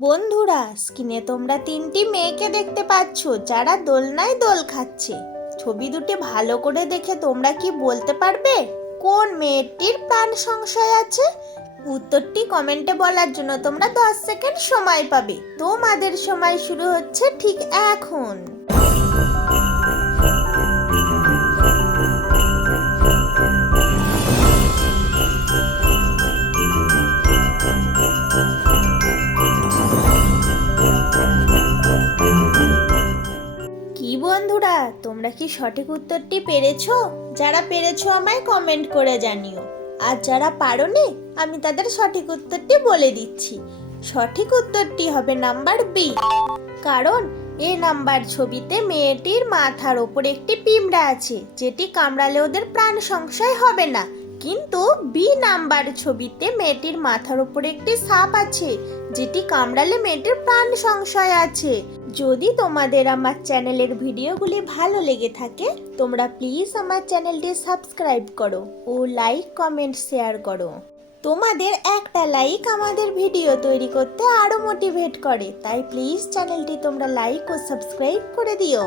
বন্ধুরা, স্ক্রিনে তোমরা তিনটি মেয়েকে দেখতে পাচ্ছ যারা দোলনায় দোল খাচ্ছে। ছবি দুটি ভালো করে দেখে তোমরা কি বলতে পারবে কোন মেয়েটির প্রাণ সংশয় আছে? উত্তরটি কমেন্টে বলার জন্য তোমরা 10 সেকেন্ড সময় পাবে। তোমাদের সময় শুরু হচ্ছে ঠিক এখন। কি বন্ধুরা, তোমরা কি সঠিক উত্তরটি পেরেছো? যারা পেরেছো আমায় কমেন্ট করে জানিও। আর যারা পারোনি, আমি তাদের সঠিক উত্তরটি বলে দিচ্ছি। সঠিক উত্তরটি হবে নাম্বার বি। কারণ এ নাম্বার ছবিতে মেয়েটির মাথার ওপর একটি পিঁমড়া আছে, যেটি কামড়ালে ওদের প্রাণ সংশয় হবে না। কিন্তু বি নাম্বার ছবিতে মেয়েটির মাথার উপর একটি সাপ আছে, যেটি কামড়ালে মেয়েটির প্রাণ সংশয় আছে। যদি তোমাদের আমার চ্যানেলের ভিডিওগুলি ভালো লেগে থাকে, তোমরা প্লিজ আমার চ্যানেলটি সাবস্ক্রাইব করো ও লাইক কমেন্ট শেয়ার করো। তোমাদের একটা লাইক আমাদের ভিডিও তৈরি করতে আরো মোটিভেট করে, তাই প্লিজ চ্যানেলটি তোমরা লাইক ও সাবস্ক্রাইব করে দিও।